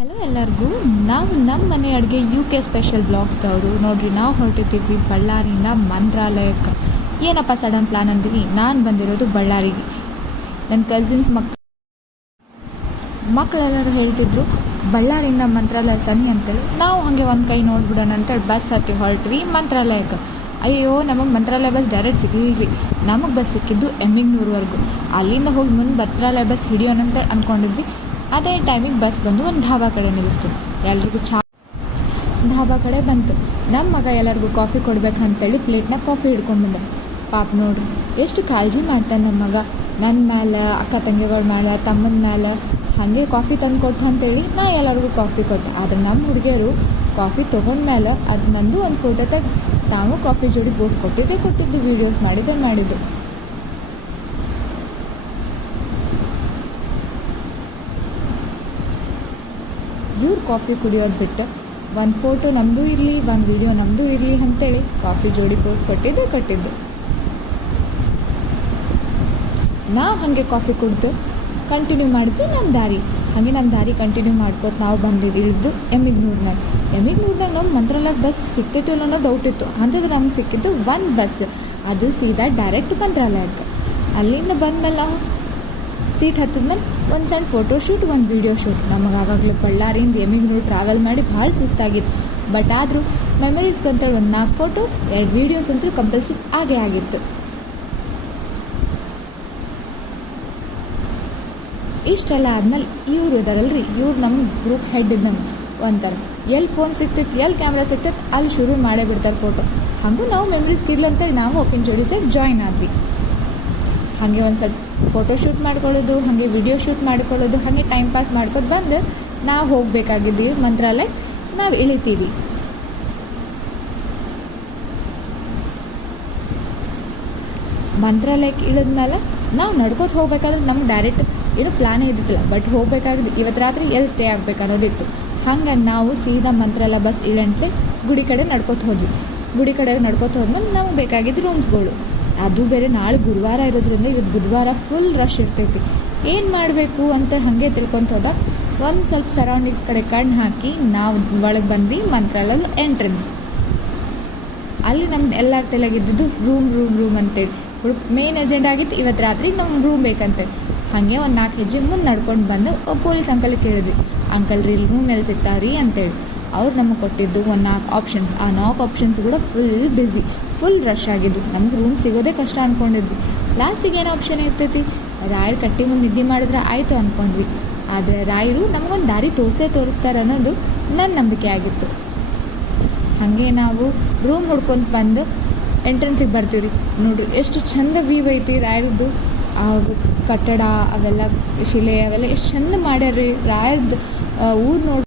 Hello ಎಲ್ಲರಿಗೂ. ನಾವು ನಮ್ಮ ಮನೆ ಅಡುಗೆ ಯು ಕೆ ಸ್ಪೆಷಲ್ ಬ್ಲಾಗ್ಸ್ದವರು ನೋಡಿರಿ, ನಾವು ಹೊರಟಿದ್ದೀವಿ ಬಳ್ಳಾರಿಯಿಂದ ಮಂತ್ರಾಲಯಕ್ಕೆ. ಏನಪ್ಪ ಸಡನ್ ಪ್ಲಾನ್ ಅಂದಿರಿ? ನಾನು ಬಂದಿರೋದು ಬಳ್ಳಾರಿಗೆ. ನನ್ನ ಕಸಿನ್ಸ್ ಮಕ್ ಮಕ್ಕಳೆಲ್ಲರೂ ಹೇಳ್ತಿದ್ರು, ಬಳ್ಳಾರಿಯಿಂದ ಮಂತ್ರಾಲಯ ಸನ್ನಿ ಅಂತೇಳಿ. ನಾವು ಹಾಗೆ ಒಂದು ಕೈ ನೋಡ್ಬಿಡೋಣ ಅಂತೇಳಿ ಬಸ್ ಹತ್ತಿ ಹೊರಟ್ವಿ ಮಂತ್ರಾಲಯಕ್ಕೆ. ಅಯ್ಯೋ, ನಮಗೆ ಮಂತ್ರಾಲಯ ಬಸ್ ಡೈರೆಕ್ಟ್ ಸಿಗಲಿಲ್ಲ ನಮಗೆ ಬಸ್ ಸಿಕ್ಕಿದ್ದು ಎಮ್ಮಿಗ್ನೂರ್ವರೆಗೂ. ಅಲ್ಲಿಂದ ಹೋಗಿ ಮುಂದೆ ಮಂತ್ರಾಲಯ ಬಸ್ ಹಿಡಿಯೋಣ ಅಂತೇಳಿ ಅಂದ್ಕೊಂಡಿದ್ವಿ ಅದೇ ಟೈಮಿಗೆ ಬಸ್ ಬಂದು ಒಂದು ಢಾಬಾ ಕಡೆ ನಿಲ್ಲಿಸ್ತು. ಎಲ್ರಿಗೂ ಚಾ ಢಾಬಾ ಕಡೆ ಬಂತು. ನಮ್ಮ ಮಗ ಎಲ್ಲರಿಗೂ ಕಾಫಿ ಕೊಡ್ಬೇಕಂತೇಳಿ ಪ್ಲೇಟ್ನಾಗ ಕಾಫಿ ಹಿಡ್ಕೊಂಡು ಬಂದ. ಪಾಪ ನೋಡ್ರಿ, ಎಷ್ಟು ಕಾಳಜಿ ಮಾಡ್ತಾನೆ ನಮ್ಮ ಮಗ. ನನ್ನ ಮೇಲೆ ಅಕ್ಕ ತಂಗಿಗಳ ಮೇಲೆ ತಮ್ಮನ ಮೇಲೆ ಹಾಗೆ ಕಾಫಿ ತಂದು ಕೊಟ್ಟು ಅಂತೇಳಿ ನಾ ಎಲ್ಲರಿಗೂ ಕಾಫಿ ಕೊಟ್ಟೆ. ಆದರೆ ನಮ್ಮ ಹುಡುಗಿಯರು ಕಾಫಿ ತೊಗೊಂಡ್ಮೇಲೆ ಅದು ನಂದು ಒಂದು ಫೋಟೋ ತೆಗ್ದು ತಾವು ಕಾಫಿ ಜೋಡಿ ಬೋಸ್ ಕೊಟ್ಟಿದ್ದೆ, ಕೊಟ್ಟಿದ್ದು ವೀಡಿಯೋಸ್ ಮಾಡಿದ್ದೆ, ಮಾಡಿದ್ದು. ಇವ್ರು ಕಾಫಿ ಕುಡಿಯೋದು ಬಿಟ್ಟು ಒಂದು ಫೋಟೋ ನಮ್ಮದು ಇರಲಿ, ಒಂದು ವಿಡಿಯೋ ನಮ್ಮದು ಇರಲಿ ಅಂತೇಳಿ ಕಾಫಿ ಜೋಡಿ ಪೋಸ್ ಕೊಟ್ಟಿದ್ದು ಕೊಟ್ಟಿದ್ದು. ನಾವು ಹಾಗೆ ಕಾಫಿ ಕುಡ್ದು ಕಂಟಿನ್ಯೂ ಮಾಡಿದ್ವಿ ನಮ್ಮ ದಾರಿ. ಹಾಗೆ ನಮ್ಮ ದಾರಿ ಕಂಟಿನ್ಯೂ ಮಾಡ್ಕೋತ ನಾವು ಬಂದಿದ್ದು ಇಳಿದು ಎಮ್ಮಿಗ್ನೂರ್ನಾಗ. ಎಮ್ಮಿಗ್ನೂರ್ನಾಗ ನಮ್ಮ ಮಂತ್ರಾಲಯ ಬಸ್ ಸಿಗ್ತೈತೋ ಇಲ್ಲ ಅನ್ನೋ ಡೌಟ್ ಇತ್ತು. ಅಂಥದ್ದು ನಮ್ಗೆ ಸಿಕ್ಕಿದ್ದು ಒಂದು ಬಸ್ ಅದು ಸೀದಾ ಡೈರೆಕ್ಟ್ ಮಂತ್ರಾಲಯಕ್ಕೆ. ಅಲ್ಲಿಂದ ಬಂದಮೇಲೆ ಸೀಟ್ ಹತ್ತಿದ್ಮೇಲೆ ಒಂದು ಸಣ್ಣ ಫೋಟೋ ಶೂಟ್ ಒಂದು ವೀಡಿಯೋ ಶೂಟ್ ನಮಗೆ ಆವಾಗಲೂ ಬಳ್ಳಾರಿಯಿಂದ ಎಮ್ಮಿಗ್ನೂರು ಟ್ರಾವೆಲ್ ಮಾಡಿ ಭಾಳ ಸುಸ್ತಾಗಿತ್ತು. ಬಟ್ ಆದರೂ ಮೆಮರೀಸ್ಗಂತೇಳಿ ಒಂದು ನಾಲ್ಕು ಫೋಟೋಸ್ ಎರಡು ವೀಡಿಯೋಸ್ ಅಂತೂ ಕಂಪಲ್ಸರಿ ಆಗೇ ಆಗಿತ್ತು. ಇಷ್ಟೆಲ್ಲ ಆದಮೇಲೆ ಇವ್ರು ಇದಾರಲ್ರಿ, ಇವ್ರು ನಮ್ಮ ಗ್ರೂಪ್ ಹೆಡ್ ಇದ್ದಂಗೆ. ಒಂಥರ ಎಲ್ಲಿ ಫೋನ್ ಸಿಗ್ತೈತೆ ಎಲ್ಲಿ ಕ್ಯಾಮ್ರಾ ಸಿಗ್ತೈತೆ ಅಲ್ಲಿ ಶುರು ಮಾಡೇ ಬಿಡ್ತಾರೆ ಫೋಟೋ ಹಾಗೂ ನಾವು ಮೆಮ್ರೀಸ್ಗೆ ಇರ್ಲಿ ಅಂತೇಳಿ ನಾವು ಓಕೆ ಜೋಡಿ ಸೈಡ್ ಜಾಯ್ನ್ ಆದ್ವಿ. ಹಾಗೆ ಒಂದು ಸ್ವಲ್ಪ ಫೋಟೋ ಶೂಟ್ ಮಾಡ್ಕೊಳ್ಳೋದು, ಹಾಗೆ ವಿಡಿಯೋ ಶೂಟ್ ಮಾಡ್ಕೊಳ್ಳೋದು, ಹಾಗೆ ಟೈಮ್ ಪಾಸ್ ಮಾಡ್ಕೊತ ಬಂದು ನಾವು ಹೋಗಬೇಕಾಗಿದ್ದೀವಿ ಮಂತ್ರಾಲಯ ನಾವು ಇಳಿತೀವಿ. ಮಂತ್ರಾಲಯಕ್ಕೆ ಇಳಿದ್ಮೇಲೆ ನಾವು ನಡ್ಕೋತ ಹೋಗ್ಬೇಕಾದ್ರೆ ನಮ್ಗೆ ಡೈರೆಕ್ಟ್ ಏನು ಪ್ಲ್ಯಾನೇ ಇದ್ದಿತ್ತಿಲ್ಲ ಬಟ್ ಹೋಗ್ಬೇಕಾಗಿದ್ದು ಇವತ್ತು ರಾತ್ರಿ ಎಲ್ಲಿ ಸ್ಟೇ ಆಗ್ಬೇಕು ಅನ್ನೋದಿತ್ತು. ಹಂಗೆ ನಾವು ಸೀದಾ ಮಂತ್ರಾಲಯ ಬಸ್ ಇಳಂತೆ ಗುಡಿ ಕಡೆ ನಡ್ಕೋತ ಹೋದ್ವಿ. ಗುಡಿ ಕಡೆ ನಡ್ಕೋತ ಹೋದ್ಮೇಲೆ ನಮ್ಗೆ ಬೇಕಾಗಿದ್ದು ರೂಮ್ಸ್ಗಳು ಅದು ಬೇರೆ ನಾಳೆ ಗುರುವಾರ ಇರೋದ್ರಿಂದ ಇವತ್ತು ಬುಧವಾರ ಫುಲ್ ರಶ್ ಇರ್ತೈತಿ. ಏನು ಮಾಡಬೇಕು ಅಂತ ಹಾಗೆ ತಿಳ್ಕೊತ ಹೋದ. ಒಂದು ಸ್ವಲ್ಪ ಸರೌಂಡಿಂಗ್ಸ್ ಕಡೆ ಕಣ್ಣು ಹಾಕಿ ನಾವು ಒಳಗೆ ಬಂದ್ವಿ ಮಂತ್ರಾಲಯ ಎಂಟ್ರೆನ್ಸ್ ಅಲ್ಲಿ ನಮ್ದು ಎಲ್ಲರ ತಲೆಗಿದ್ದು ರೂಮ್ ರೂಮ್ ರೂಮ್ ಅಂತೇಳಿ. ಹುಡುಕ್ ಮೇನ್ ಏಜೆಂಟ್ ಆಗಿತ್ತು ಇವತ್ತು ರಾತ್ರಿ ನಮ್ಗೆ ರೂಮ್ ಬೇಕಂತೇಳಿ. ಹಾಗೆ ಒಂದು ನಾಲ್ಕು ಹೆಜ್ಜೆ ಮುಂದೆ ನಡ್ಕೊಂಡು ಬಂದು ಪೊಲೀಸ್ ಅಂಕಲ್ಗೆ ಕೇಳಿದ್ವಿ. ಅಂಕಲ್ ರೀ ರೂಮ್ ಎಲ್ಲಿ ಸಿಗ್ತಾವ್ರಿ? ಅಂತೇಳಿ. ಅವ್ರು ನಮಗೆ ಕೊಟ್ಟಿದ್ದು ಒಂದು ನಾಲ್ಕು ಆಪ್ಷನ್ಸ್ ಆ ನಾಲ್ಕು ಆಪ್ಷನ್ಸ್ ಕೂಡ ಫುಲ್ ಬ್ಯುಸಿ ಫುಲ್ ರಶ್ ಆಗಿದ್ದು ನಮ್ಗೆ ರೂಮ್ ಸಿಗೋದೇ ಕಷ್ಟ ಅಂದ್ಕೊಂಡಿದ್ವಿ ಲಾಸ್ಟಿಗೆ ಏನು ಆಪ್ಷನ್ ಇರ್ತೈತಿ? ರಾಯರ್ ಕಟ್ಟಿ ಮುಂದೆ ನಿದ್ದೆ ಮಾಡಿದ್ರೆ ಆಯಿತು ಅಂದ್ಕೊಂಡ್ವಿ ಆದರೆ ರಾಯರು ನಮಗೊಂದು ದಾರಿ ತೋರಿಸೇ ತೋರಿಸ್ತಾರೆ ಅನ್ನೋದು ನನ್ನ ನಂಬಿಕೆ ಆಗಿತ್ತು. ಹಾಗೆ ನಾವು ರೂಮ್ ಹುಡ್ಕೊಂತ ಬಂದು ಎಂಟ್ರೆನ್ಸಿಗೆ ಬರ್ತೀವಿ ರೀ ನೋಡ್ರಿ, ಎಷ್ಟು ಚಂದ ವ್ಯೂ ಐತಿ ರಾಯರದ್ದು ಆ ಕಟ್ಟಡ, ಅವೆಲ್ಲ ಶಿಲೆ, ಅವೆಲ್ಲ ಎಷ್ಟು ಚಂದ ಮಾಡ್ಯಾರ ರೀ ರಾಯರ್ದು ಊರು ನೋಡಿ